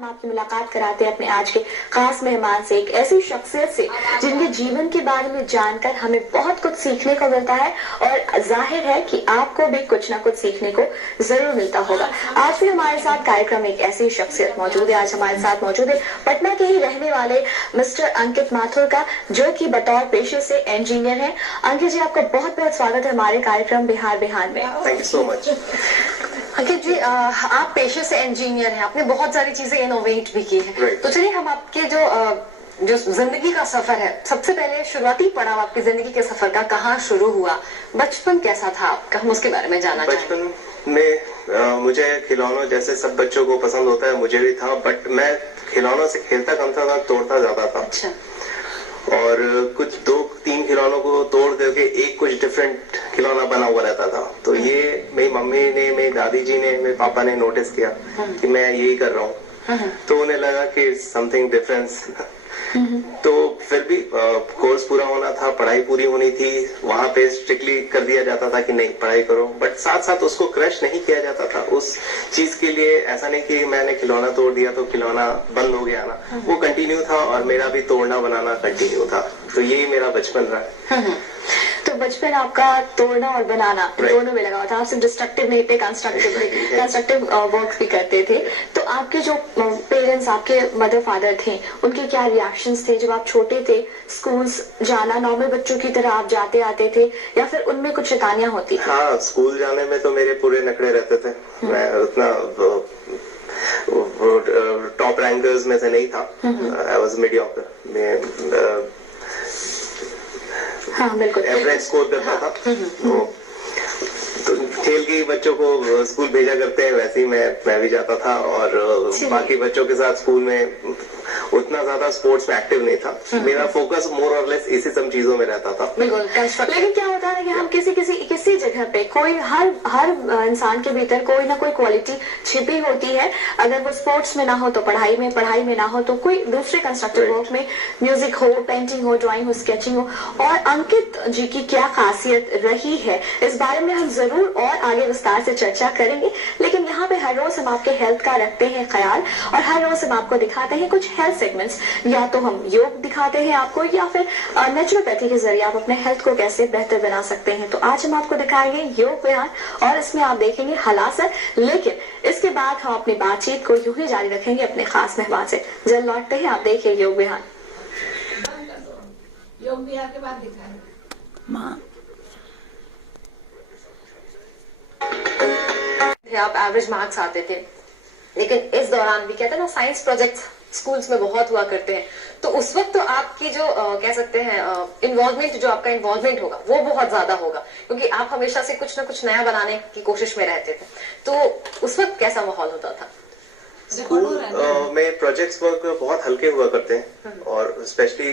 हम आपकी मुलाकात कराते हैं अपने आज के खास मेहमान से, एक ऐसी शख्सियत से जिनके जीवन के बारे में जानकर हमें बहुत कुछ सीखने को मिलता है और जाहिर है कि आपको भी कुछ ना कुछ सीखने को जरूर मिलता होगा। आज भी हमारे साथ कार्यक्रम एक ऐसी शख्सियत मौजूद है। आज हमारे साथ मौजूद है पटना के ही रहने वाले मिस्टर अंकित माथुर का, जो कि बतौर पेशे से इंजीनियर है। अंकित जी, आपका बहुत बहुत स्वागत है हमारे कार्यक्रम बिहार बिहार में। Thank you so much. Ankit ji, आप पेशे से इंजीनियर हैं, आपने बहुत सारी चीजें इनोवेट भी की है। तो चलिए हम आपके जो जिंदगी का सफर है, सबसे पहले शुरुआती पड़ाव आपकी जिंदगी के सफर का कहाँ शुरू हुआ, बचपन कैसा था आपका, हम उसके बारे में जानना चाहेंगे। बचपन में मुझे खिलौनों जैसे सब बच्चों को पसंद होता है, मुझे भी था, बट मैं खिलौनों से खेलता कम था, तोड़ता ज्यादा था। अच्छा। और कुछ 2-3 खिलौनों को तोड़ करके एक कुछ डिफरेंट खिलौना बना हुआ रहता था। तो ये मेरी मम्मी ने, मेरी दादी जी ने, मेरे पापा ने नोटिस किया कि मैं यही कर रहा हूँ। तो उन्हें लगा कि समथिंग डिफरेंस। तो फिर भी कोर्स पूरा होना था, पढ़ाई पूरी होनी थी। वहां पे स्ट्रिक्टली कर दिया जाता था कि नहीं पढ़ाई करो, बट साथ साथ उसको क्रश नहीं किया जाता था उस चीज के लिए। ऐसा नहीं कि मैंने खिलौना तोड़ दिया तो खिलौना बंद हो गया ना, वो कंटिन्यू था और मेरा भी तोड़ना बनाना कंटिन्यू था। तो यही मेरा बचपन रहा है। तो बचपन आपका तोड़ना और बनाना दोनों में लगा हुआ था। आप सिर्फ डिस्ट्रक्टिव नहीं थे, कंस्ट्रक्टिव वर्क भी करते थे। तो आपके जो पेरेंट्स, आपके मदर फादर थे, उनके क्या रिएक्शंस थे जब आप छोटे थे? स्कूल्स जाना नॉर्मल बच्चों की तरह आप जाते आते थे या फिर उनमें कुछ शैतानियां होती थी? हाँ, स्कूल जाने में तो मेरे पूरे नखरे रहते थे। मैं उतना टॉप रैंकर्स में से नहीं था। I was mediocre. हाँ, बिल्कुल एवरेज स्कोर करता था। तो खेल के बच्चों को स्कूल भेजा करते हैं, वैसे ही मैं भी जाता था। और बाकी बच्चों के साथ स्कूल में उतना ज्यादा स्पोर्ट्स में एक्टिव नहीं था। मेरा फोकस मोर और लेस इसी सब चीजों में रहता था। बिल्कुल। लेकिन क्या होता है कि हम किसी जगह पे कोई हर इंसान के भीतर कोई ना कोई क्वालिटी छिपी होती है। अगर वो स्पोर्ट्स में ना हो तो पढ़ाई में ना हो तो कोई दूसरे कंस्ट्रक्टिव वर्क में, म्यूजिक हो, पेंटिंग हो, ड्राइंग हो, स्केचिंग हो। और अंकित जी की क्या खासियत रही है, इस बारे में हम जरूर और आगे विस्तार से चर्चा करेंगे। लेकिन यहाँ पे हर रोज हम आपके हेल्थ का रखते हैं ख्याल और हर रोज हम आपको दिखाते हैं कुछ हेल्थ सेगमेंट्स। या तो हम योग दिखाते हैं आपको या फिर नेचुरोपैथी के जरिए आप अपने हेल्थ को कैसे बेहतर बना सकते हैं। तो आज हम आपको दिखाएंगे योग व्यायाम और इसमें आप देखेंगे हलासन। लेकिन इसके बाद हम अपनी बातचीत को यूं ही जारी रखेंगे अपने खास मेहमान से। जल्द लौटते हैं, आप देखिए योग व्यायाम। योग व्यायाम के बाद दिखाएंगे। आप एवरेज मार्क्स आते थे, लेकिन इस दौरान भी कहते हैं ना, साइंस प्रोजेक्ट्स स्कूल्स में बहुत हुआ करते हैं। तो उस वक्त तो आपकी जो कह सकते हैं जो आपका इन्वॉल्वमेंट होगा वो बहुत ज्यादा होगा, क्योंकि आप हमेशा से कुछ ना कुछ नया बनाने की कोशिश में रहते थे। तो उस वक्त कैसा माहौल होता था? स्कूल में प्रोजेक्ट्स वर्क बहुत हल्के हुआ करते हैं, और स्पेशली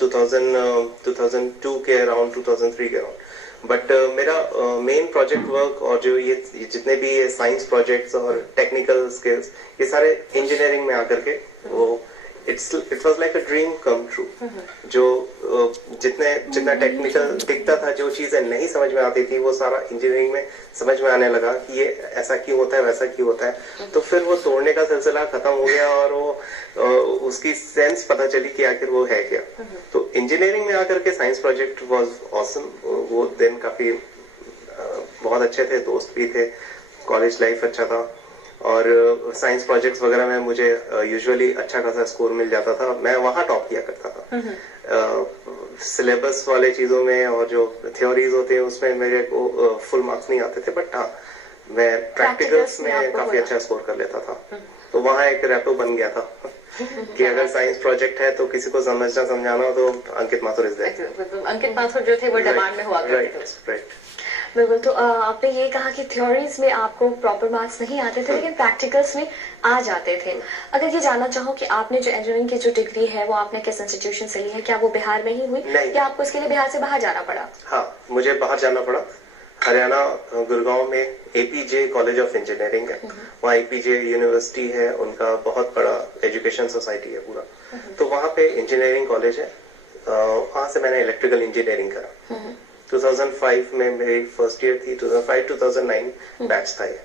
2002 के अराउंड, 2003 के अराउंड। बट मेरा मेन प्रोजेक्ट वर्क और जो ये जितने भी ये साइंस प्रोजेक्ट्स और टेक्निकल स्किल्स, ये सारे इंजीनियरिंग में आकर के वो it was like a dream come true. जो जितना टेक्निकल दिखता था, जो चीजें नहीं समझ में आती थी, वो सारा इंजीनियरिंग में समझ में आने लगा कि ये ऐसा क्यों होता है, वैसा क्यों होता है। तो फिर वो तोड़ने का सिलसिला खत्म हो गया और वो उसकी सेंस पता चली कि आखिर वो है क्या। तो इंजीनियरिंग में आकर के साइंस प्रोजेक्ट वाज ऑसम। वो दिन काफी बहुत अच्छे थे, दोस्त भी थे, कॉलेज लाइफ अच्छा था। और साइंस प्रोजेक्ट्स वगैरह में मुझे यूजुअली अच्छा खासा स्कोर मिल जाता था। मैं वहां टॉप किया करता था। सिलेबस वाले चीजों में और जो थ्योरीज होते हैं उसमें मेरे को फुल मार्क्स नहीं आते थे, बट हाँ, मैं प्रैक्टिकल्स में काफी अच्छा स्कोर कर लेता था। तो वहाँ एक रेपो बन गया था कि अगर साइंस प्रोजेक्ट है तो किसी को समझाना हो तो अंकित माथुर इज देयर। अंकित माथुर जो थे वो डिमांड में हुआ करते थे। बिल्कुल। तो आपने ये कहा कि थ्योरीज में आपको प्रॉपर मार्क्स नहीं आते थे, लेकिन प्रैक्टिकल्स में आ जाते थे। अगर ये जानना चाहो कि आपने जो इंजीनियरिंग की जो डिग्री है वो आपने किस इंस्टीट्यूशन से ली है, क्या वो बिहार में ही हुई या आपको इसके लिए बिहार से बाहर जाना पड़ा? हाँ, मुझे बाहर जाना पड़ा। हरियाणा गुड़गांव में एपीजे कॉलेज ऑफ इंजीनियरिंग है। वहाँ एपीजे यूनिवर्सिटी है, उनका बहुत बड़ा एजुकेशन सोसाइटी है पूरा। तो वहाँ पे इंजीनियरिंग कॉलेज है। वहाँ से मैंने इलेक्ट्रिकल इंजीनियरिंग करा। 2005 में मेरी फर्स्ट ईयर थी। 2005-2009 बैच था ये।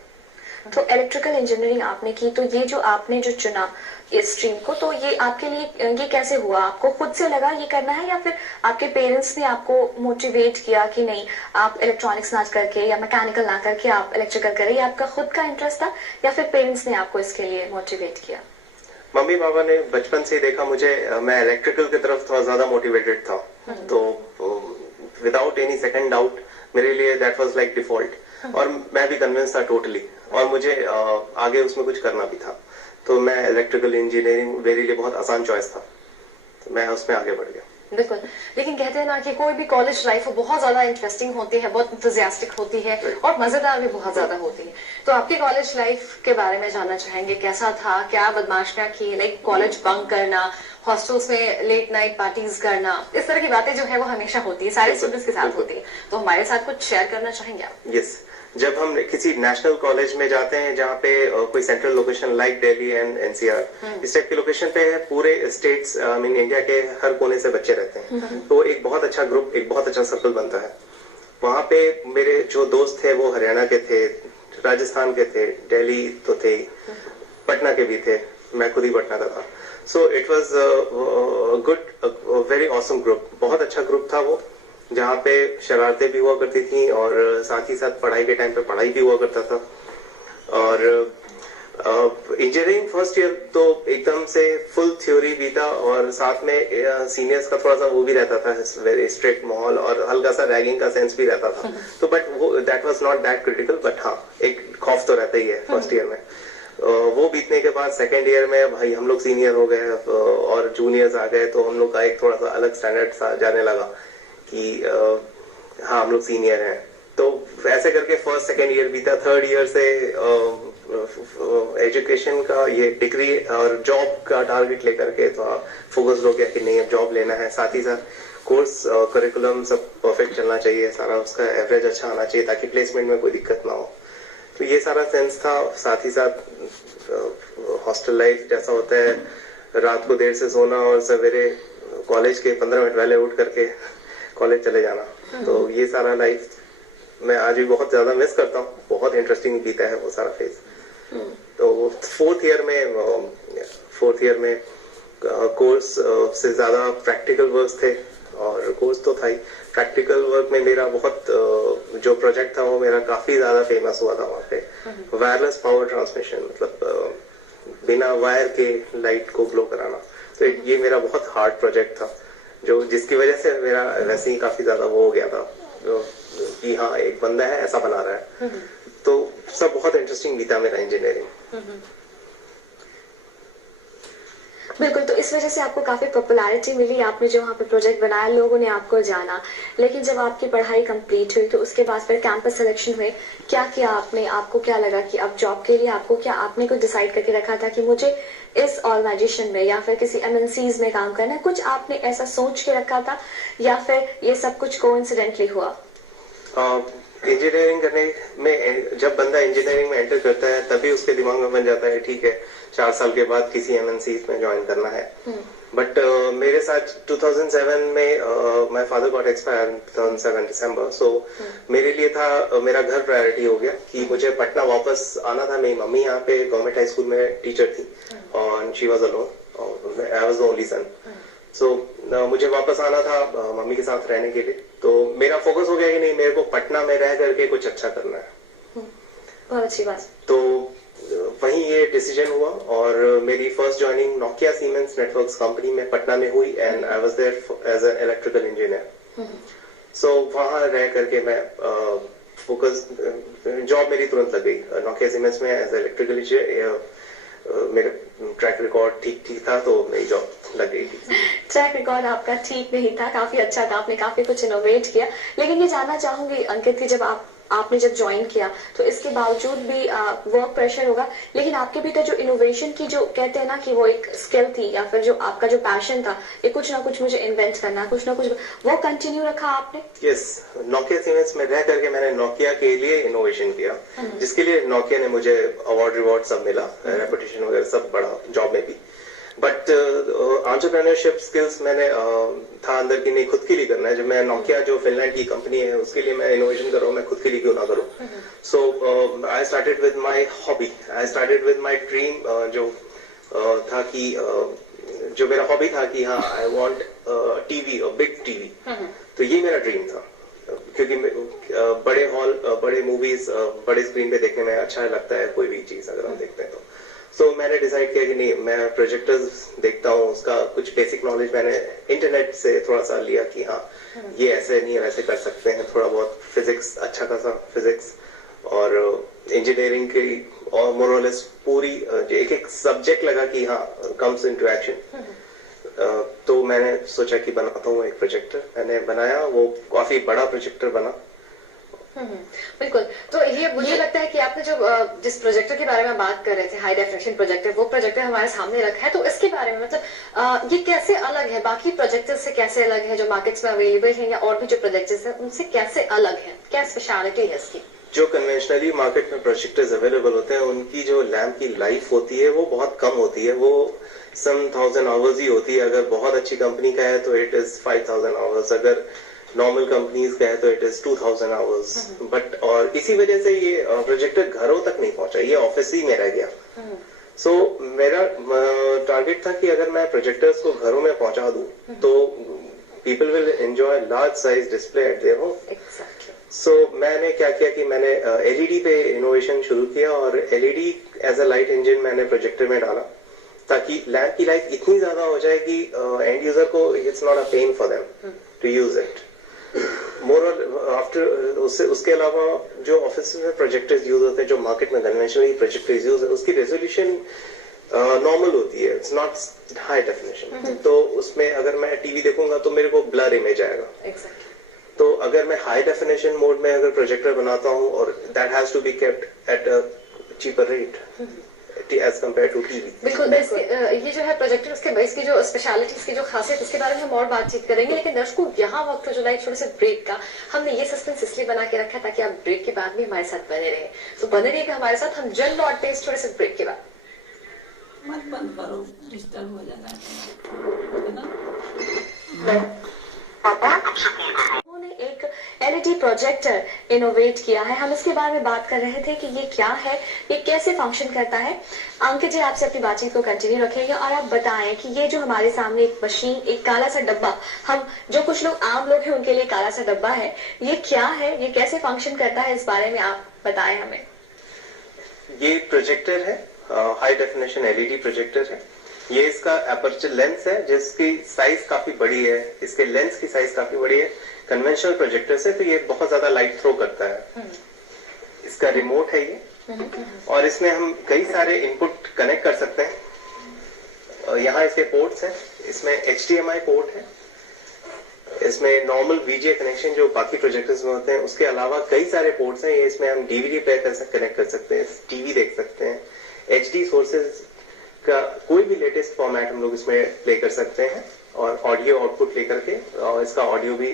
तो इलेक्ट्रिकल इंजीनियरिंग आपने की, तो ये जो आपने जो चुना इस स्ट्रीम को, तो ये आपके लिए ये कैसे हुआ? आपको खुद से लगा ये करना है, या फिर आपके पेरेंट्स ने आपको मोटिवेट किया कि नहीं आप इलेक्ट्रॉनिक्स ना करके या मैकेनिकल ना करके आप इलेक्ट्रिकल करें? ये आपका खुद का इंटरेस्ट था या फिर पेरेंट्स ने आपको इसके लिए मोटिवेट किया? मम्मी पापा ने बचपन से ही देखा मुझे, मैं इलेक्ट्रिकल की तरफ थोड़ा ज्यादा मोटिवेटेड था, तो विदाउट एनी सेकंड डाउट मेरे लिए दैट वाज लाइक डिफॉल्ट, और मैं भी कन्विंस था टोटली, और मुझे आगे उसमें कुछ करना भी था, तो मैं इलेक्ट्रिकल इंजीनियरिंग मेरे लिए बहुत आसान चॉइस था, तो मैं उसमें आगे बढ़ गया। बिल्कुल, लेकिन कहते हैं ना कि कोई भी कॉलेज लाइफ बहुत ज्यादा इंटरेस्टिंग होती है, बहुत इंथुजियास्टिक होती है और मजेदार भी बहुत ज्यादा होती है। तो आपकी कॉलेज लाइफ के बारे में जानना चाहेंगे, कैसा था, क्या बदमाशियां की, लाइक कॉलेज बंक करना, हॉस्टल्स में लेट नाइट पार्टीज करना, इस तरह की बातें जो है वो हमेशा होती है, सारे स्टूडेंट्स के साथ होती है, तो हमारे साथ कुछ शेयर करना चाहेंगे आप? यस, जब हम किसी नेशनल कॉलेज में जाते हैं जहाँ पे कोई central location like Delhi and NCR, इस टाइप की लोकेशन पे पूरे स्टेट्स आई मीन इंडिया के हर कोने से बच्चे रहते हैं, तो एक बहुत अच्छा ग्रुप, एक बहुत अच्छा सर्कल बनता है। वहाँ पे मेरे जो दोस्त थे वो हरियाणा के थे, राजस्थान के थे, दिल्ली तो थे, पटना के भी थे, मैं खुद ही पटना का था। So it was good, very awesome group, बहुत अच्छा ग्रुप था वो, जहाँ पे शरारतें भी हुआ करती थी और साथ ही साथ पढ़ाई के टाइम पे पढ़ाई भी हुआ करता था। और इंजीनियरिंग फर्स्ट ईयर तो एकदम से फुल थ्योरी भी था, और साथ में सीनियर्स का थोड़ा सा वो भी रहता था, वेरी स्ट्रिक्ट माहौल और हल्का सा रैगिंग का सेंस भी रहता था, तो बट वो that was not that critical, but हाँ एक खौफ तो रहता ही है फर्स्ट ईयर में। वो बीतने के बाद सेकेंड ईयर में भाई हम लोग सीनियर हो गए और जूनियर्स आ गए, तो हम लोग का एक थोड़ा सा अलग स्टैंडर्ड सा जाने लगा कि हाँ हम लोग सीनियर हैं, तो ऐसे करके फर्स्ट सेकेंड ईयर बीता। थर्ड ईयर से एजुकेशन का ये डिग्री और जॉब का टारगेट लेकर के तो फोकस हो गया कि नहीं अब जॉब लेना है, साथ ही साथ कोर्स करिकुलम सब परफेक्ट चलना चाहिए, सारा उसका एवरेज अच्छा आना चाहिए ताकि प्लेसमेंट में कोई दिक्कत ना हो, तो ये सारा सेंस था। साथ ही साथ हॉस्टल लाइफ जैसा होता है, रात को देर से सोना और सवेरे कॉलेज के 15 मिनट पहले उठ करके कॉलेज चले जाना, तो ये सारा लाइफ मैं आज भी बहुत ज्यादा मिस करता हूँ, बहुत इंटरेस्टिंग बीता है वो सारा फेज। तो फोर्थ ईयर में कोर्स से ज्यादा प्रैक्टिकल वर्क थे, और कोर्स तो था ही, प्रैक्टिकल वर्क में मेरा बहुत जो प्रोजेक्ट था वो मेरा काफी ज्यादा फेमस हुआ था वहाँ पे, वायरलेस पावर ट्रांसमिशन, मतलब बिना वायर के लाइट को ग्लो कराना, तो ये मेरा बहुत हार्ड प्रोजेक्ट था, जो जिसकी वजह से मेरा वैसे ही काफी ज्यादा वो हो गया था कि हाँ एक बंदा है ऐसा बना रहा है, तो सब बहुत इंटरेस्टिंग बीता मेरा इंजीनियरिंग। बिल्कुल, तो इस वजह से आपको काफी पॉपुलैरिटी मिली, आपने जो वहाँ पे प्रोजेक्ट बनाया लोगों ने आपको जाना, लेकिन जब आपकी पढ़ाई कंप्लीट हुई तो उसके बाद फिर कैंपस सिलेक्शन हुए, क्या किया आपने? आपको क्या लगा कि अब जॉब के लिए आपको क्या आपने कुछ डिसाइड करके रखा था कि मुझे इस ऑर्गेनाइजेशन में या फिर किसी MNCs में काम करना है, कुछ आपने ऐसा सोच के रखा था या फिर ये सब कुछ कोइंसिडेंटली हुआ? इंजीनियरिंग करने में जब बंदा इंजीनियरिंग में एंटर करता है तभी उसके दिमाग में बन जाता है ठीक है 4 साल के बाद किसी MNCs में ज्वाइन करना है, बट मेरे साथ 2007 में माय फादर गॉट एक्सपायर 2007 दिसंबर, सो मेरे लिए था मेरा घर प्रायोरिटी हो गया कि मुझे पटना वापस आना था। मेरी मम्मी यहाँ पे गवर्नमेंट हाई स्कूल में टीचर थी और she was alone, I was the only son, so मुझे वापस आना था मम्मी के साथ रहने के लिए, तो मेरा फोकस हो गया कि नहीं मेरे को पटना में रह करके कुछ अच्छा करना है। बहुत अच्छी बात। तो वहीं ये डिसीजन हुआ और मेरी first joining Nokia Siemens networks company में पटना में हुई and I was there as an electrical engineer. So वहां रह करके मैं फोकस जॉब मेरी तुरंत लग गई नोकिया सीमेंस में एज इलेक्ट्रिकल इंजीनियर। मेरा ट्रैक रिकॉर्ड ठीक था तो मेरी जॉब लग गई थी। ट्रैक रिकॉर्ड आपका ठीक नहीं था, काफी अच्छा था, आपने काफी कुछ इनोवेट किया, लेकिन ये जानना चाहूंगी अंकित कि जब आपने जब ज्वाइन किया तो इसके बावजूद भी वर्क प्रेशर होगा, लेकिन आपके भीतर जो इनोवेशन की जो कहते हैं ना कि वो एक स्किल थी या फिर जो आपका जो पैशन था ये कुछ ना कुछ मुझे इन्वेंट करना, कुछ ना कुछ, वो कंटिन्यू रखा आपने? यस, नोकिया सीमेंस में रह करके मैंने नोकिया के लिए इनोवेशन किया, जिसके लिए नोकिया ने मुझे अवार्ड रिवॉर्ड सब मिला, रेपुटेशन वगैरह सब बढ़ा जॉब में भी। बट एंटरप्रेन्योरशिप स्किल्स मैंने था अंदर की नहीं, खुद के लिए करना है। जब मैं नोकिया जो फिनलैंड की कंपनी है उसके लिए मैं इनोवेशन कर रहा हूँ, मैं खुद के लिए क्यों ना करूँ। So I started with my hobby, I started with my dream, जो था कि जो मेरा हॉबी था कि हाँ I want TV, big TV. तो ये मेरा ड्रीम था, क्योंकि बड़े हॉल, बड़े मूवीज बड़े स्क्रीन पे देखने में अच्छा लगता है कोई भी चीज अगर हम देखते हैं तो। सो मैंने डिसाइड किया कि नहीं, मैं प्रोजेक्टर्स देखता हूँ, उसका कुछ बेसिक नॉलेज मैंने इंटरनेट से थोड़ा सा लिया कि हाँ ये ऐसे नहीं वैसे कर सकते हैं, थोड़ा बहुत फिजिक्स, अच्छा खासा फिजिक्स और इंजीनियरिंग की और मोरलेस पूरी एक एक सब्जेक्ट लगा कि हाँ कम्स इनटू एक्शन। तो मैंने सोचा कि बनाता हूँ एक प्रोजेक्टर। मैंने बनाया, वो काफी बड़ा प्रोजेक्टर बना। बिल्कुल। तो ये मुझे लगता है कि आपने जो जिस प्रोजेक्टर के बारे में बात कर रहे थे, हाई डेफिनेशन प्रोजेक्टर, वो प्रोजेक्टर हमारे सामने रखा है। तो इसके बारे में मतलब ये कैसे अलग है बाकी प्रोजेक्टर से, कैसे अलग है जो मार्केट्स में अवेलेबल है, या और भी जो प्रोजेक्टर्स हैं उनसे कैसे अलग है, क्या स्पेशलिटी है इसकी? जो कन्वेंशनली मार्केट में प्रोजेक्टर्स अवेलेबल होते हैं उनकी जो लैम्प की लाइफ होती है वो बहुत कम होती है, वो सम 1000 आवर्स ही होती है। अगर बहुत अच्छी कंपनी का है तो इट इज 5000 आवर्स, अगर नॉर्मल कंपनीज का है तो इट इज 2000 आवर्स। बट और इसी वजह से ये प्रोजेक्टर घरों तक नहीं पहुंचा, ये ऑफिस ही में रह गया। सो मेरा टारगेट था कि अगर मैं प्रोजेक्टर्स को घरों में पहुंचा दूं तो people will enjoy large size display at their home. So मैंने क्या किया कि मैंने एलईडी पे इनोवेशन शुरू किया और LED as a light engine मैंने प्रोजेक्टर में डाला, ताकि लैम्प की लाइफ इतनी ज्यादा हो जाए कि एंड यूजर को it's not a pain for them to use it. More after उसके अलावा जो ऑफिस में प्रोजेक्टर्स यूज होते हैं, जो मार्केट में कन्वेंशनली प्रोजेक्टर्स यूज है, उसकी रेजोल्यूशन नॉर्मल होती है, इट्स नॉट हाई डेफिनेशन। तो उसमें अगर मैं टीवी देखूंगा तो मेरे को ब्लर इमेज आएगा। तो अगर मैं हाई डेफिनेशन मोड में अगर प्रोजेक्टर बनाता हूँ और that has to be kept at a cheaper rate as compared to TV. बिल्कुल। ये जो है प्रोजेक्टर, इसकी जो स्पेशलिटी, इसकी जो खासियत, इसके बारे में हम और बातचीत करेंगे। लेकिन दर्शकों यहाँ वक्त हो चला है छोटे से ब्रेक का। हमने ये सस्पेंस इसलिए बना के रखा ताकि आप ब्रेक के बाद भी हमारे साथ बने रहे। तो बने रहिएगा हमारे साथ, हम जल्द लौटते हैं थोड़े से ब्रेक के बाद। मत बंद करो, डिस्टर्ब हो जाएगा। उन्होंने एक एलईडी प्रोजेक्टर इनोवेट किया है। हम इसके बारे में बात कर रहे थे कि ये क्या है, ये कैसे फंक्शन करता है। अंकित जी आपसे अपनी बातचीत को कंटिन्यू रखेंगे और आप बताएं कि ये जो हमारे सामने एक मशीन, एक काला सा डब्बा, हम जो कुछ लोग आम लोग हैं उनके लिए काला सा डब्बा है, ये क्या है, ये कैसे फंक्शन करता है, इस बारे में आप बताएं हमें। ये प्रोजेक्टर है, हाई डेफिनेशन एलईडी प्रोजेक्टर है। ये इसका एपर्चर लेंस है जिसकी साइज काफी बड़ी है, इसके लेंस की साइज काफी बड़ी है कन्वेंशनल प्रोजेक्टर से, तो ये बहुत ज्यादा लाइट थ्रो करता है। इसका रिमोट है ये, और इसमें हम कई सारे इनपुट कनेक्ट कर सकते हैं। यहाँ इसके पोर्ट्स हैं, इसमें HDMI पोर्ट है, इसमें नॉर्मल VGA कनेक्शन जो बाकी प्रोजेक्टर्स में होते हैं, उसके अलावा कई सारे पोर्ट्स हैं। ये इसमें हम DVD प्लेयर कनेक्ट कर सकते हैं, टीवी देख सकते हैं, HD सोर्सेज का कोई भी लेटेस्ट फॉर्मेट हम लोग इसमें प्ले कर सकते हैं, और ऑडियो आउटपुट लेकर के और इसका ऑडियो भी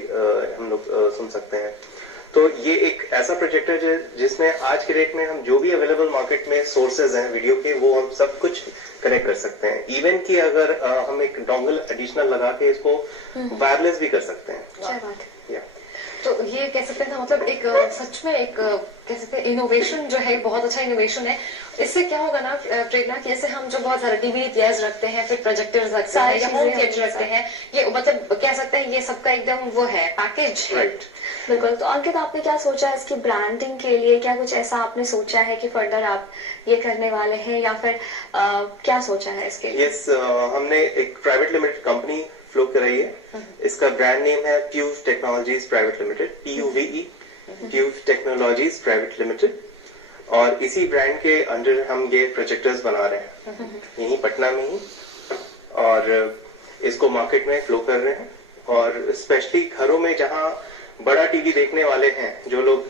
हम लोग सुन सकते हैं। तो ये एक ऐसा प्रोजेक्टर है जिसमें आज के डेट में हम जो भी अवेलेबल मार्केट में सोर्सेज हैं वीडियो के, वो हम सब कुछ कनेक्ट कर सकते हैं। इवन कि अगर हम एक डोंगल एडिशनल लगा के इसको वायरलेस भी कर सकते हैं। क्या बात है। तो ये कह सकते हैं ना, मतलब एक सच में एक कह सकते हैं इनोवेशन जो है, बहुत अच्छा इनोवेशन है। इससे क्या होगा ना प्रेरणा, कि जैसे हम जो बहुत सारे टीवी प्लेयर्स रखते हैं, फिर प्रोजेक्टर्स रखते हैं या होम थिएटर रखते हैं, ये मतलब कह सकते हैं ये सबका एकदम वो है पैकेज है। बिल्कुल। तो अंकित आपने क्या सोचा है इसकी ब्रांडिंग के लिए, क्या कुछ ऐसा आपने सोचा है कि फर्दर आप ये करने वाले हैं, या फिर क्या सोचा है इसके लिए? यस, हमने एक प्राइवेट लिमिटेड कंपनी फ्लो कराई है। इसका ब्रांड नेम है Tuve technologies private limited, TUVE, Tuve technologies private limited. और इसी ब्रांड के अंडर हम ये प्रोजेक्टर्स बना रहे हैं यहीं पटना में ही, और इसको मार्केट में फ्लो कर रहे हैं। और स्पेशली घरों में जहाँ बड़ा टीवी देखने वाले हैं, जो लोग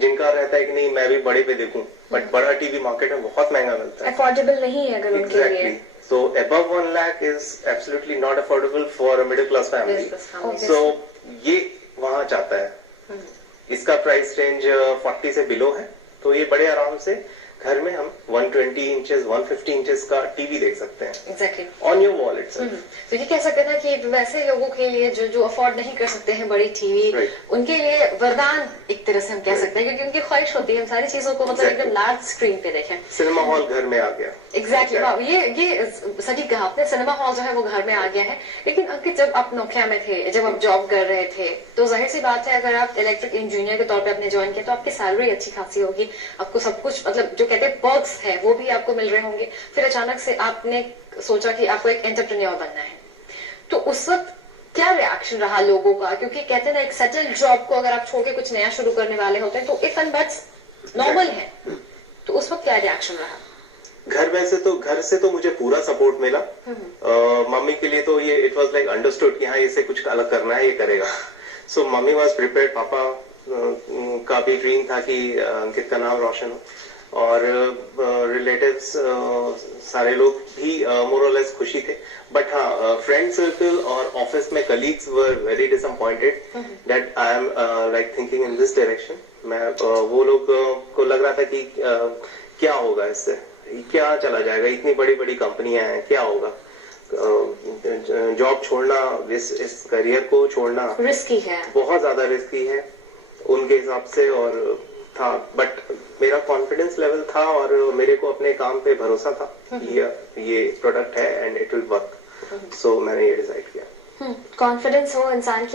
जिनका रहता है कि नहीं मैं भी बड़े पे देखूं, बट बड़ा टीवी मार्केट में बहुत महंगा मिलता है, अफोर्डेबल नहीं है अगर उनके लिए। So above 1 lakh is absolutely not affordable for a middle class family. So ये वहाँ जाता है। इसका प्राइस रेंज 40 से बिलो है, तो ये बड़े आराम से घर में हम 120 इंचेस 150 इंचेस का टीवी देख सकते हैं exactly on your wall itself. तो ये कह सकते हैं ना कि वैसे लोगों के लिए जो अफोर्ड नहीं कर सकते हैं बड़ी टीवी, उनके लिए वरदान एक तरह से हम कह सकते हैं, क्योंकि उनकी ख्वाहिश होती है हम सारी चीजों को मतलब एकदम लार्ज स्क्रीन पे देखें। सिनेमा हॉल घर में आ गया। एग्जैक्टली ये सटीक कहा आपने, सिनेमा हॉल जो है वो घर में आ गया है। लेकिन अंकित, जब आप नोकिया में थे, जब आप जॉब कर रहे थे, तो जाहिर सी बात है अगर आप इलेक्ट्रिक इंजीनियर के तौर पे आपने ज्वाइन किया तो आपकी सैलरी अच्छी खासी होगी, आपको सब कुछ मतलब जो कहते हैं पर्क्स है वो भी आपको मिल रहे होंगे। फिर अचानक से आपने सोचा कि आपको एक एंटरप्रेन्योर बनना है, तो उस वक्त क्या रिएक्शन रहा लोगों का? क्योंकि कहते हैं ना एक सेटल्ड जॉब को अगर आप छोड़ के कुछ नया शुरू करने वाले होते हैं तो इफ एंड बट्स नॉर्मल है, तो उस वक्त क्या रिएक्शन रहा? घर से तो मुझे पूरा सपोर्ट मिला। मम्मी के लिए तो ये इट वाज लाइक अंडरस्टूड कि हाँ इसे कुछ अलग करना है, ये करेगा। So mummy was prepared. पापा का भी ड्रीम था कि अंकित का नाम रोशन हो, और रिलेटिव्स सारे लोग भी मोर और लेस खुशी थे। बट हाँ, फ्रेंड सर्कल और ऑफिस में colleagues were very disappointed that I am like thinking in this direction. मैं वो लोग को लग रहा था कि क्या होगा इससे, क्या चला जाएगा, इतनी बड़ी बड़ी कंपनियां हैं, क्या होगा, जॉब छोड़ना, इस करियर को छोड़ना रिस्की है, बहुत ज्यादा रिस्की है उनके हिसाब से। और था, बट मेरा कॉन्फिडेंस लेवल था और मेरे को अपने काम पे भरोसा था कि ये प्रोडक्ट है एंड इट विल वर्क। सो मैंने ये डिसाइड किया। कॉन्फिडेंस हो इंसान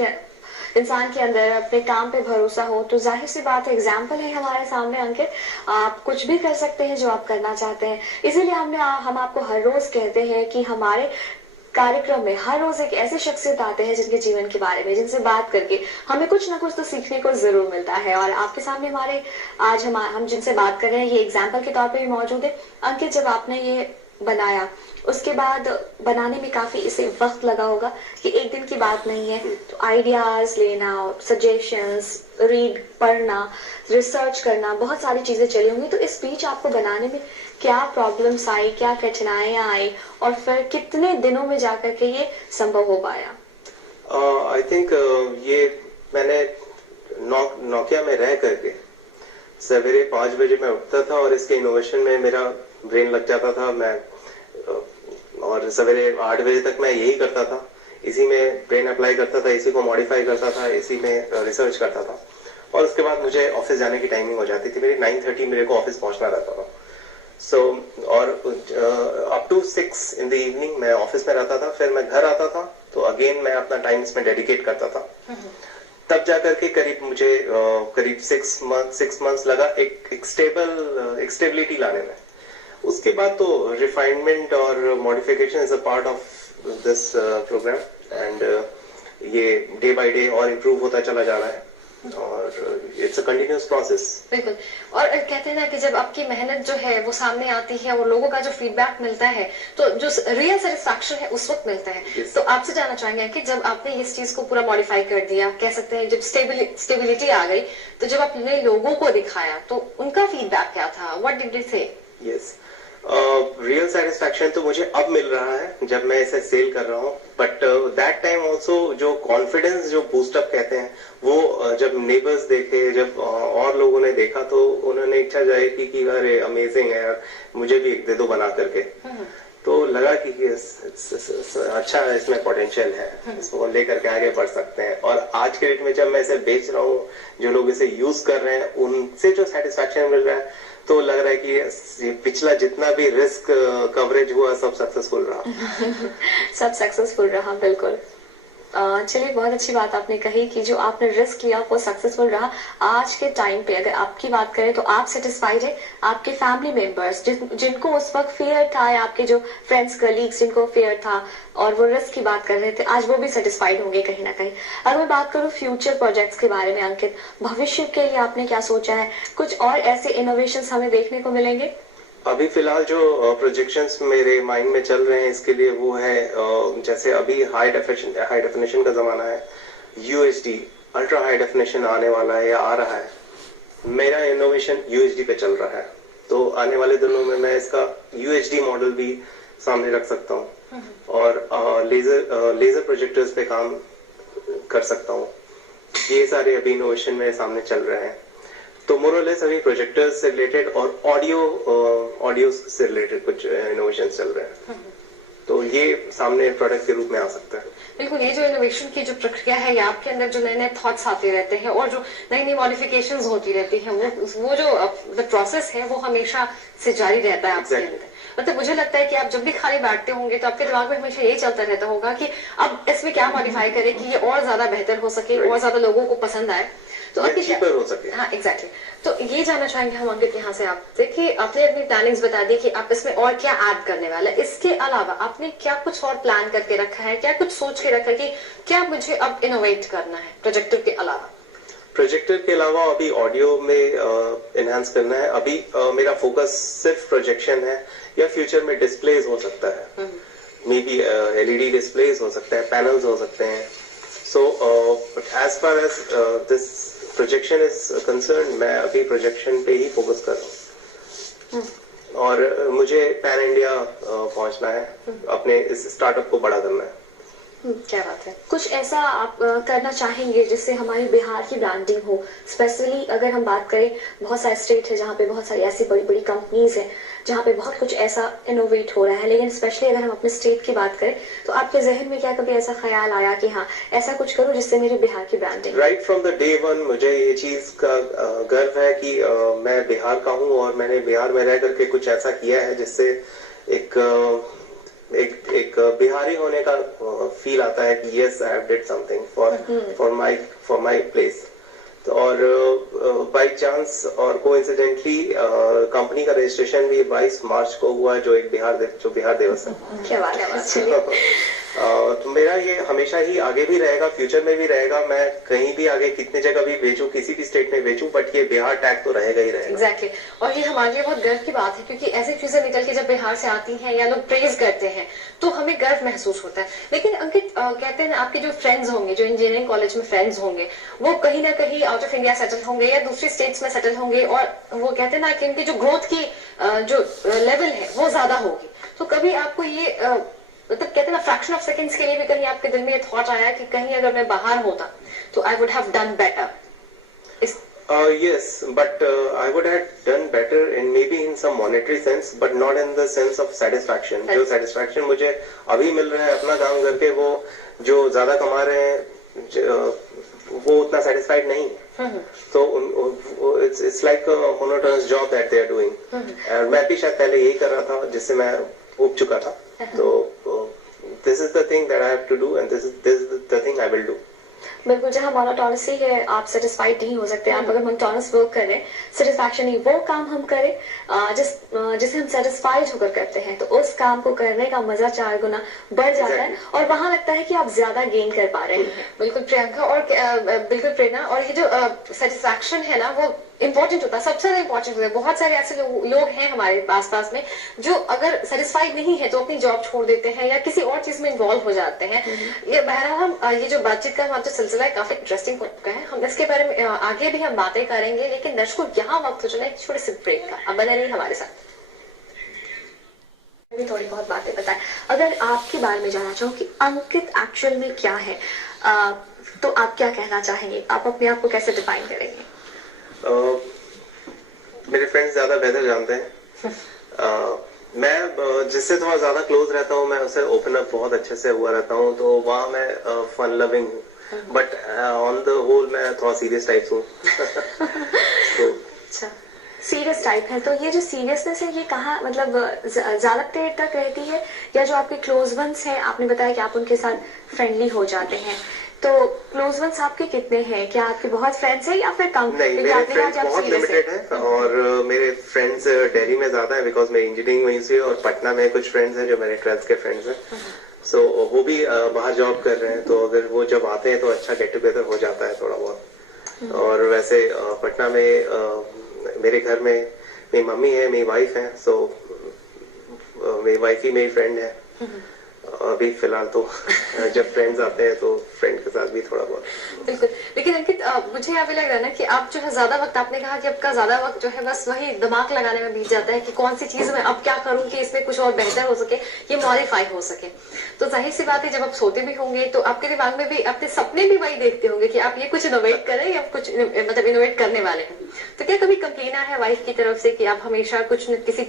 के अंदर, अपने काम पे भरोसा हो, तो जाहिर सी बात है, एग्जाम्पल है हमारे सामने अंकित, आप कुछ भी कर सकते हैं जो आप करना चाहते हैं। इसीलिए हम आपको हर रोज कहते हैं कि हमारे कार्यक्रम में हर रोज एक ऐसी शख्सियत आते हैं जिनके जीवन के बारे में, जिनसे बात करके हमें कुछ ना कुछ तो सीखने को जरूर मिलता है। और आपके सामने हम जिनसे बात कर रहे हैं ये एग्जाम्पल के तौर पे भी मौजूद है। अंकित, जब आपने ये बनाया उसके बाद बनाने में काफी इसे वक्त लगा होगा, कि एक दिन की बात नहीं है, तो आइडियाज लेना, सजेशंस, पढ़ना, रिसर्च करना, बहुत सारी चीजें चली होंगी। तो इस बीच आपको बनाने में क्या प्रॉब्लम्स आई, क्या कठिनाइयां आई, और फिर कितने दिनों में जाकर के ये संभव हो पाया? आई थिंक ये मैंने नोकिया में रह करके सवेरे 5 बजे मैं उठता था और इसके इनोवेशन में मेरा ब्रेन लग जाता था। मैं और सवेरे 8 बजे तक मैं यही करता था, इसी में ब्रेन अप्लाई करता था, इसी को मॉडिफाई करता था, इसी में रिसर्च करता था। और उसके बाद मुझे ऑफिस जाने की टाइमिंग हो जाती थी, मेरी 9:30 मेरे को ऑफिस पहुंचना रहता था। और up to 6 in the evening मैं ऑफिस में रहता था। फिर मैं घर आता था तो अगेन मैं अपना टाइम इसमें डेडिकेट करता था। तब जाकर के करीब 6 मंथ्स लगा एक स्टेबिलिटी लाने में। उसके बाद तो रिफाइनमेंट और modification is a part of this program, and ये डे बाय डे और इम्प्रूव होता चला जा रहा है, और इट्स अ कंटिन्यूअस प्रोसेस। बिल्कुल। और कहते हैं ना कि जब आपकी मेहनत जो है वो सामने आती है और लोगों का जो फीडबैक मिलता है, तो जो रियल सेटिस्फैक्शन है उस वक्त मिलता है। yes. तो आपसे जानना चाहेंगे कि जब आपने इस चीज को पूरा मॉडिफाई कर दिया, कह सकते हैं जब स्टेबिलिटी आ गई, तो जब आपने लोगों को दिखाया तो उनका फीडबैक क्या था? व्हाट डिड दे से? यस, रियल सेटिस्फैक्शन तो मुझे अब मिल रहा है जब मैं इसे सेल कर रहा हूँ, बट दैट टाइम ऑल्सो जो कॉन्फिडेंस, जो बूस्टअप कहते हैं, वो जब नेबर्स देखे, जब और लोगों ने देखा, तो उन्होंने इच्छा जाए कि अरे अमेजिंग है यार, मुझे भी एक दे दो बना करके। तो लगा कि अच्छा है, इसमें पोटेंशियल है, इसको लेकर के आगे बढ़ सकते हैं। और आज के डेट में जब मैं इसे बेच रहा हूँ, जो लोग इसे यूज कर रहे हैं, उनसे जो सेटिस्फैक्शन मिल रहा है, तो लग रहा है कि पिछला जितना भी रिस्क कवरेज हुआ सब सक्सेसफुल रहा। सब सक्सेसफुल रहा, बिल्कुल। चलिए, बहुत अच्छी बात आपने कही कि जो आपने रिस्क लिया वो सक्सेसफुल रहा। आज के टाइम पे अगर आपकी बात करें तो आप सेटिस्फाइड है? आपके फैमिली मेंबर्स जिनको उस वक्त फियर था, या आपके जो फ्रेंड्स कलीग्स जिनको फियर था और वो रिस्क की बात कर रहे थे, आज वो भी सेटिस्फाइड होंगे कहीं ना कहीं। अगर मैं बात करूं फ्यूचर प्रोजेक्ट्स के बारे में अंकित, भविष्य के लिए आपने क्या सोचा है? कुछ और ऐसे इनोवेशंस हमें देखने को मिलेंगे? अभी फिलहाल जो प्रोजेक्शंस मेरे माइंड में चल रहे हैं इसके लिए, वो है जैसे अभी हाई डेफिनेशन का जमाना है, UHD अल्ट्रा हाई डेफिनेशन आने वाला है या आ रहा है। मेरा इनोवेशन UHD पे चल रहा है, तो आने वाले दिनों में मैं इसका UHD मॉडल भी सामने रख सकता हूँ, और लेजर प्रोजेक्टर्स पे काम कर सकता हूँ। ये सारे अभी इनोवेशन मेरे सामने चल रहे हैं। तो मोरलेस अभी प्रोजेक्टर्स से रिलेटेड और ऑडियो से रिलेटेड कुछ इनोवेशन चल रहे हैं, तो ये सामने प्रोडक्ट के रूप में आ सकता है। बिल्कुल, ये जो इनोवेशन की जो प्रक्रिया है, या आपके अंदर जो नए नए थॉट्स आते रहते हैं और जो नई नई मॉडिफिकेशंस होती रहती हैं, वो जो प्रोसेस है वो हमेशा से जारी रहता है आपके अंदर। मतलब मुझे लगता है कि आप जब भी खाली बैठते होंगे तो आपके दिमाग में हमेशा ये चलता रहता होगा कि अब इसमें क्या मॉडिफाई करें कि ये और ज्यादा बेहतर हो सके, और ज्यादा लोगों को पसंद आए, तो आपकी चीपर हो सके। हाँ, एग्जैक्टली। तो ये जानना चाहेंगे हम अंकित यहाँ से आपसे कि आपने अपनी प्लानिंग्स बता दी कि आप इसमें और क्या ऐड करने वाले हैं। इसके अलावा आपने क्या कुछ और प्लान करके रखा है, क्या कुछ सोच के रखा है कि क्या मुझे अब इनोवेट करना है प्रोजेक्टर के अलावा? प्रोजेक्टर के अलावा अभी ऑडियो में एनहांस करना है। अभी मेरा फोकस सिर्फ प्रोजेक्शन है, या फ्यूचर में डिस्प्लेज हो सकता है, मे बी एलईडी डिस्प्लेज हो सकता है, पैनल्स हो सकते हैं। So as far as this projection is concern, मैं अभी प्रोजेक्शन पे ही फोकस कर रहा हूँ, और मुझे पैन इंडिया पहुंचना है, अपने इस स्टार्टअप को बड़ा करना है। क्या बात है। कुछ ऐसा आप करना चाहेंगे जिससे हमारी बिहार की ब्रांडिंग हो? स्पेशली अगर हम बात करें, बहुत सारे स्टेट है जहाँ पे बहुत सारी ऐसी बड़ी बड़ी कंपनीज है जहाँ पे बहुत कुछ ऐसा इनोवेट हो रहा है, लेकिन स्पेशली अगर हम अपने स्टेट की बात करें तो आपके जहन में क्या कभी ऐसा ख्याल आया कि हाँ ऐसा कुछ करूँ जिससे मेरे बिहार की branding? Right from the day one मुझे ये चीज का गर्व है कि मैं बिहार का हूँ, और मैंने बिहार में रह करके कुछ ऐसा किया है जिससे एक बिहारी होने का फील आता है कि yes I have did something for my place. और बाय चांस और कोइंसिडेंटली कंपनी का रजिस्ट्रेशन भी 22 मार्च को हुआ, जो बिहार दिवस है। क्या बात है। तो मेरा ये हमेशा ही आगे भी रहेगा, फ्यूचर में भी रहेगा। मैं कहीं भी आगे कितने जगह भी बेचूं, किसी भी स्टेट में बेचूं, बट ये बिहार टैग तो रहेगा ही रहेगा। एग्जैक्टली। और ये हमारे लिए बहुत गर्व की बात है, क्योंकि ऐसी चीजें निकल के जब बिहार से आती हैं या लोग प्रेज करते हैं तो हमें गर्व महसूस होता है। लेकिन अंकित, कहते हैं आपके जो फ्रेंड्स होंगे, जो इंजीनियरिंग कॉलेज में फ्रेंड्स होंगे, वो कहीं ना कहीं आउट ऑफ इंडिया सेटल होंगे या दूसरी स्टेट्स में सेटल होंगे, और वो कहते हैं ना कि उनकी जो ग्रोथ की जो लेवल है वो ज्यादा होगी। तो कभी आपको ये मतलब कहते हैं ना फ्रैक्शन ऑफ सेकंड्स के लिए भी कहीं आपके दिल में ये थॉट आया कि कहीं अगर मैं बाहर होता तो I would have done better? Yes, but I would have done better in maybe in some monetary sense, but not in the sense of satisfaction. जो satisfaction मुझे अभी मिल रहा है अपना काम करके, वो जो ज्यादा कमा रहे हैं वो उतना satisfied नहीं है। So it's like a monotonous job that they are doing. और मैं भी शायद पहले यही कर रहा था जिससे मैं उब चुका था। तो this is the thing that I have to do, and this is the thing I will do. बिल्कुल, जहाँ मोनोटोनस ही है आप सेटिस्फाइड नहीं हो सकते। आप अगर मोनोटोनस वर्क करें, सेटिस्फैक्शन ही, वो काम हम करें जिसे हम सेटिस्फाइड होकर करते हैं, तो उस काम को करने का मजा 4 गुना बढ़ जाता है, और वहां लगता है कि आप ज्यादा गेन कर पा रहे हैं। बिल्कुल प्रियंका, और बिल्कुल प्रेरणा, और ये जो सेटिस्फैक्शन है ना वो इम्पोर्टेंट होता है, सबसे ज्यादा इम्पोर्टेंट होता है। बहुत सारे ऐसे लोग हैं हमारे आसपास में जो अगर सेटिस्फाइड नहीं है तो अपनी जॉब छोड़ देते हैं या किसी और चीज में इन्वॉल्व हो जाते हैं। ये बहरहाल हम ये जो बातचीत का हमारा जो सिलसिला है काफी इंटरेस्टिंग हो चुका है, हम इसके बारे में आगे भी हम बातें करेंगे, लेकिन दर्शकों यहाँ वक्त हो चला एक छोटे से ब्रेक का। अब बने रहिए हमारे साथ। थोड़ी बहुत बातें बताएं। अगर आपके बारे में जानना चाहूँ कि अंकित एक्चुअल में क्या है, तो आप क्या कहना चाहेंगे? आप अपने आप को कैसे डिफाइन करेंगे? मेरे फ्रेंड्स ज्यादा बेहतर जानते हैं। मैं जिससे थोड़ा ज्यादा क्लोज रहता हूँ, मैं उससे ओपन अप बहुत अच्छे से हुआ रहता हूँ, तो वहाँ मैं फन लविंग हूँ, बट ऑन द होल मैं थोड़ा सीरियस टाइप हूँ। तो अच्छा, सीरियस टाइप है। तो ये जो सीरियसनेस है ये कहाँ, मतलब ज्यादा देर तक रहती है, या जो आपके क्लोज वंस हैं, आपने बताया कि आप उनके साथ फ्रेंडली हो जाते हैं, तो क्लोज वंस आपके कितने हैं? क्या आपके बहुत फ्रेंड्स हैं या फिर कम? नहीं, मेरे फ्रेंड्स बहुत लिमिटेड हैं, और मेरे फ्रेंड्स दिल्ली में ज्यादा है बिकॉज मैं इंजीनियरिंग वहीं से, और पटना में कुछ फ्रेंड्स हैं जो मेरे 12th के फ्रेंड्स हैं। सो वो भी बाहर जॉब कर रहे हैं, तो अगर वो जब आते हैं तो अच्छा गेट टुगेदर हो जाता है थोड़ा बहुत। और वैसे पटना में मेरे घर में मेरी मम्मी है, मेरी वाइफ है, सो मेरी वाइफ ही मेरी फ्रेंड है। अभी फिलहाल तो जब फ्रेंड्स आते हैं तो फ्रेंड के साथ भी थोड़ा बहुत। बिल्कुल, लेकिन अंकित मुझे यहाँ पे लग रहा है ना कि आप जो है ज्यादा वक्त, आपने कहा कि आपका ज्यादा वक्त जो है बस वही दिमाग लगाने में बीत जाता है कि कौन सी चीज में अब क्या करूं कि इसमें कुछ और बेहतर हो सके, ये मॉडिफाई हो सके। तो जाहिर सी बात है जब आप सोते भी होंगे तो आपके दिमाग में भी अपने सपने भी वही देखते होंगे कि आप ये कुछ इनोवेट करें या कुछ मतलब इनोवेट करने वाले हैं। तो क्या कभी कंप्लेन आया है वाइफ की तरफ से कि आप हमेशा कुछ किसी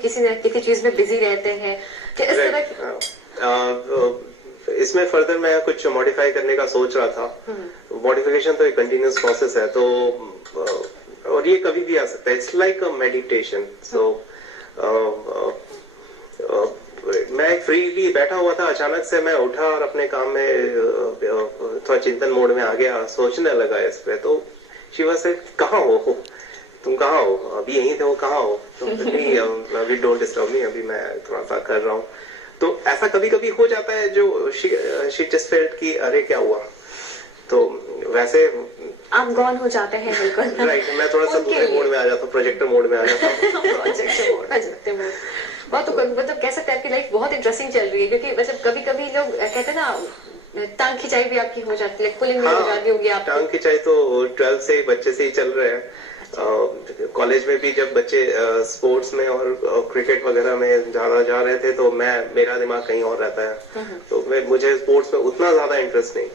चीज में बिजी रहते हैं, क्या इस तरह? इसमें फर्दर मैं कुछ मॉडिफाई करने का सोच रहा था। मॉडिफिकेशन तो एक कंटिन्यूअस प्रोसेस है, तो और ये कभी भी आ सकता है। It's like a meditation. So मैं फ्रीली बैठा हुआ था, अचानक से मैं उठा और अपने काम में थोड़ा चिंतन मोड में आ गया, सोचने लगा इस पे। तो शिवा से कहाँ हो तुम, कहाँ हो? अभी यहीं थे, वो कहाँ हो? तो अभी डोंट डिस्टर्ब मी, अभी मैं थोड़ा सा कर रहा हूँ। तो ऐसा कभी कभी हो जाता है जो शी जस्ट फेल्ट कि अरे क्या हुआ। तो वैसे आप गॉन हो जाते हैं बिल्कुल। राइट, मैं थोड़ा सा दूसरे मोड में आ जाता हूँ, प्रोजेक्टर मोड में आ जाता हूँ। प्रोजेक्टर मोड बहुत, तो मतलब कह सकते हैं आपकी लाइफ बहुत इंटरेस्टिंग चल रही है, क्योंकि मतलब कभी कभी लोग कहते हैं ना टांग खिंचाई भी आपकी हो जाती है, पुलिंग भी हो जाती होगी आप। टांग खिंचाई तो 12 से बच्चे से ही चल रहे हैं। कॉलेज में भी जब बच्चे स्पोर्ट्स में और क्रिकेट वगैरह में ज्यादा जा रहे थे तो मेरा दिमाग कहीं और रहता है। तो मुझे स्पोर्ट्स में उतना ज्यादा इंटरेस्ट नहीं।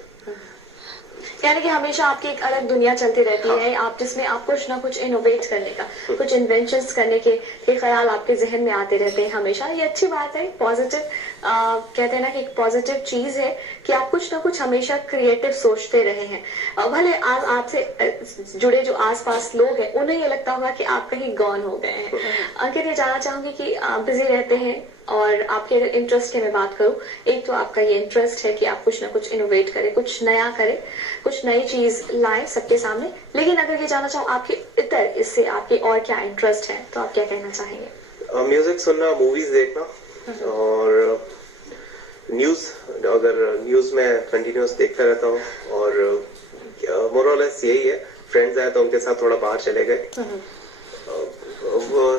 यानी कि हमेशा आपकी एक अलग दुनिया चलती रहती है, आप जिसमें आप कुछ ना कुछ इनोवेट करने का, कुछ इन्वेंशंस करने के ख्याल आपके जहन में आते रहते हैं हमेशा। ये अच्छी बात है, पॉजिटिव कहते हैं ना कि एक पॉजिटिव चीज है कि आप कुछ ना कुछ हमेशा क्रिएटिव सोचते रहे हैं। भले आज आपसे जुड़े जो आसपास लोग हैं उन्हें ये लगता होगा कि आप कहीं गॉन हो गए हैं। अंकित, ये जानना चाहूंगी कि आप बिजी रहते हैं और आपके अगर इंटरेस्ट की मैं बात करूं, एक तो आपका ये इंटरेस्ट है कि आप कुछ ना कुछ इनोवेट करें, कुछ नया करें, कुछ नई चीज लाएं सबके सामने। लेकिन अगर ये जानना चाहूँ आपके इतर इससे आपकी और क्या इंटरेस्ट है, तो आप क्या कहना चाहेंगे? म्यूजिक सुनना, मूवीज देखना और न्यूज। अगर न्यूज में कंटिन्यूस देखता रहता हूँ और मोर और लेस यही है। फ्रेंड्स आए तो उनके साथ थोड़ा बाहर चले गए।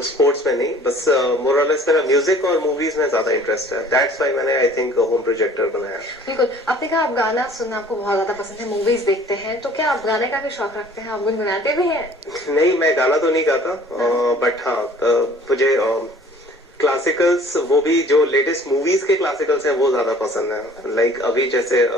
स्पोर्ट्स में नहीं, बस मोर और लेस मेरा म्यूजिक और मूवीज में ज्यादा इंटरेस्ट है। दैट्स व्हाई मैंने आई थिंक होम प्रोजेक्टर बनाया। बिल्कुल, आपने कहा आप गाना सुनना आपको बहुत ज्यादा पसंद है, मूवीज देखते हैं, तो क्या आप गाने का भी शौक रखते हैं? आप गुनगुनाते भी हैं? नहीं, मैं गाना तो नहीं गाता, बट हाँ मुझे क्लासिकल्स, वो भी जो लेटेस्ट मूवीज के क्लासिकल्स हैं वो ज्यादा पसंद है। लाइक अभी जैसे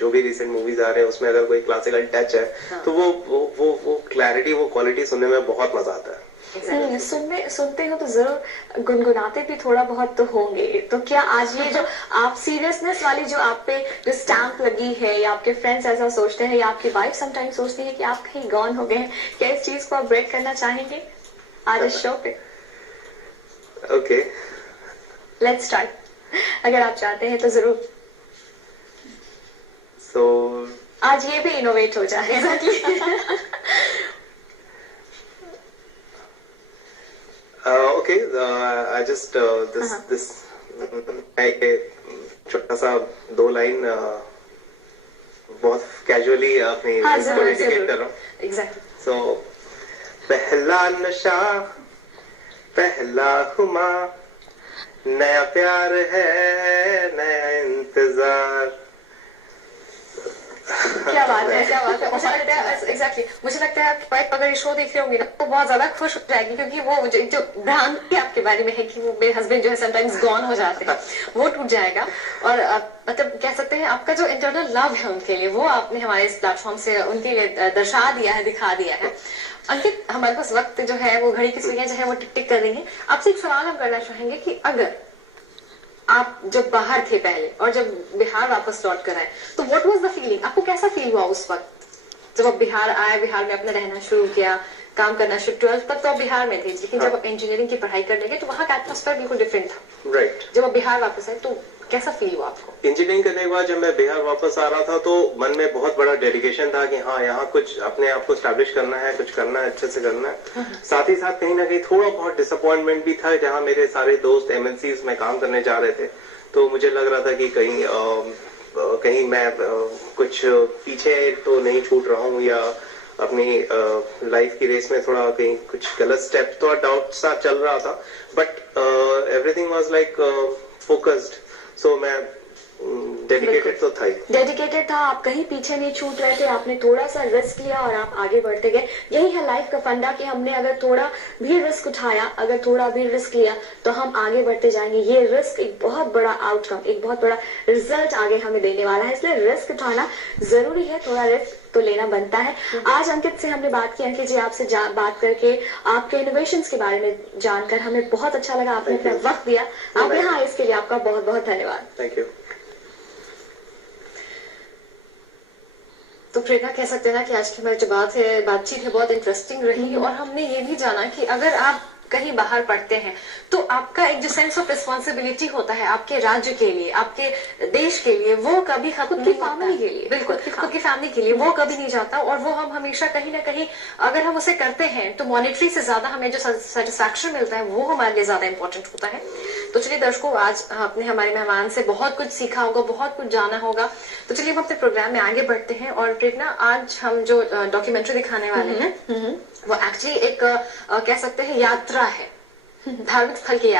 जो भी रिसेंट मूवीज आ रहे हैं उसमें अगर कोई क्लासिकल टच है तो वो क्लैरिटी, वो क्वालिटी सुनने में बहुत मजा आता है। सुनते हो तो जरूर गुनगुनाते भी थोड़ा बहुत तो होंगे। तो क्या आज ये जो आप सीरियसनेस वाली जो आप पे जो स्टैंप लगी है, या आपके फ्रेंड्स ऐसा सोचते हैं, या आपकी वाइफ समटाइम्स सोचती है कि आप कहीं गॉन हो गए हैं, क्या इस चीज को आप ब्रेक करना चाहेंगे आज इस शो पे? Okay, let's start. अगर आप चाहते हैं तो जरूर। आज ये भी इनोवेट हो जाए। Okay, I just this छोटा सा 2 लाइन बहुत कैजुअली अपनी को डेडिकेट कर रहा हूँ। एग्जैक्टली। So पहला नशा, पहला खुमा, नया प्यार है, नया इंतजार। क्या बात है, क्या बात है। मुझे लगता है एग्जैक्टली, मुझे लगता है वाइफ अगर ये शो देख रही होंगी ना तो बहुत ज्यादा खुश हो जाएगी, क्योंकि वो जो भ्रांति आपके बारे में है कि वो मेरे हस्बैंड जो है समटाइम्स गॉन हो जाते हैं, वो टूट जाएगा। और मतलब कह सकते हैं आपका जो इंटरनल लव है उनके लिए, वो आपने हमारे इस प्लेटफॉर्म से उनके लिए दर्शा दिया है, दिखा दिया है। अंकित, हमारे पास वक्त जो है वो घड़ी की सुइयां जो है वो टिक टिक कर रही है। आपसे एक सवाल हम करना चाहेंगे कि अगर आप जब बाहर थे पहले और जब बिहार वापस लौट कर आए तो व्हाट वाज द फीलिंग? आपको कैसा फील हुआ उस वक्त जब आप बिहार आए, बिहार में अपना रहना शुरू किया, काम करना शुरू? 12th तक तो आप बिहार में थे, लेकिन जब आप इंजीनियरिंग की पढ़ाई करने गए तो वहाँ का एटमॉस्फेयर बिल्कुल डिफरेंट था। राइट। जब आप बिहार वापस आए तो कैसा फील हुआ आपको? इंजीनियरिंग करने के बाद जब मैं बिहार वापस आ रहा था तो मन में बहुत बड़ा डेडिकेशन था कि हाँ, यहाँ कुछ अपने आप को स्टैब्लिश करना है, कुछ करना है, अच्छे से करना है। साथ ही साथ कहीं ना कहीं थोड़ा बहुत डिसअपॉइंटमेंट भी था, जहाँ मेरे सारे दोस्त MNCs में काम करने जा रहे थे, तो मुझे लग रहा था कि कहीं मैं कुछ पीछे तो नहीं छूट रहा हूँ, या अपनी लाइफ की रेस में थोड़ा कहीं कुछ गलत स्टेप, तो डाउट सा चल रहा था। But everything was like focused. So मैं डेडिकेटेड तो था ही। डेडिकेटेड था, आप कहीं पीछे नहीं छूट रहे थे, आपने थोड़ा सा रिस्क लिया और आप आगे बढ़ते गए। यही है लाइफ का फंडा कि हमने अगर थोड़ा भी रिस्क उठाया, अगर थोड़ा भी रिस्क लिया तो हम आगे बढ़ते जाएंगे। ये रिस्क एक बहुत बड़ा आउटकम, एक बहुत बड़ा रिजल्ट आगे हमें देने वाला है, इसलिए रिस्क उठाना जरूरी है, थोड़ा रिस्क तो लेना बनता है। आज अंकित से हमने बात की। अंकित जी, आपसे बात करके आपके इनोवेशंस के बारे में जानकर हमें बहुत अच्छा लगा, आपने अपना वक्त दिया, आप यहाँ आए इसके लिए आपका बहुत बहुत धन्यवाद। Thank you. तो प्रेरणा, कह सकते हैं ना कि आज की हमारी जो बातचीत है बहुत इंटरेस्टिंग रही, और हमने ये भी जाना कि अगर आप कहीं बाहर पढ़ते हैं तो आपका एक जो सेंस ऑफ रिस्पॉन्सिबिलिटी होता है आपके राज्य के लिए, आपके देश के लिए, वो कभी खत्म नहीं होता। फैमिली के लिए, बिल्कुल, खुद की फैमिली के लिए वो कभी नहीं जाता, और वो हम हमेशा कहीं ना कहीं अगर हम उसे करते हैं तो मॉनेटरी से ज्यादा हमें जो सेटिस्फैक्शन मिलता है वो हमारे लिए ज्यादा इंपॉर्टेंट होता है। तो चलिए दर्शकों, आज आपने हमारे मेहमान से बहुत कुछ सीखा होगा, बहुत कुछ जाना होगा। तो चलिए हम अपने प्रोग्राम में आगे बढ़ते हैं। और प्रेरणा, आज हम जो डॉक्यूमेंट्री दिखाने वाले हैं वो एक्चुअली एक कह सकते हैं यात्रा है, धार्मिक स्थल की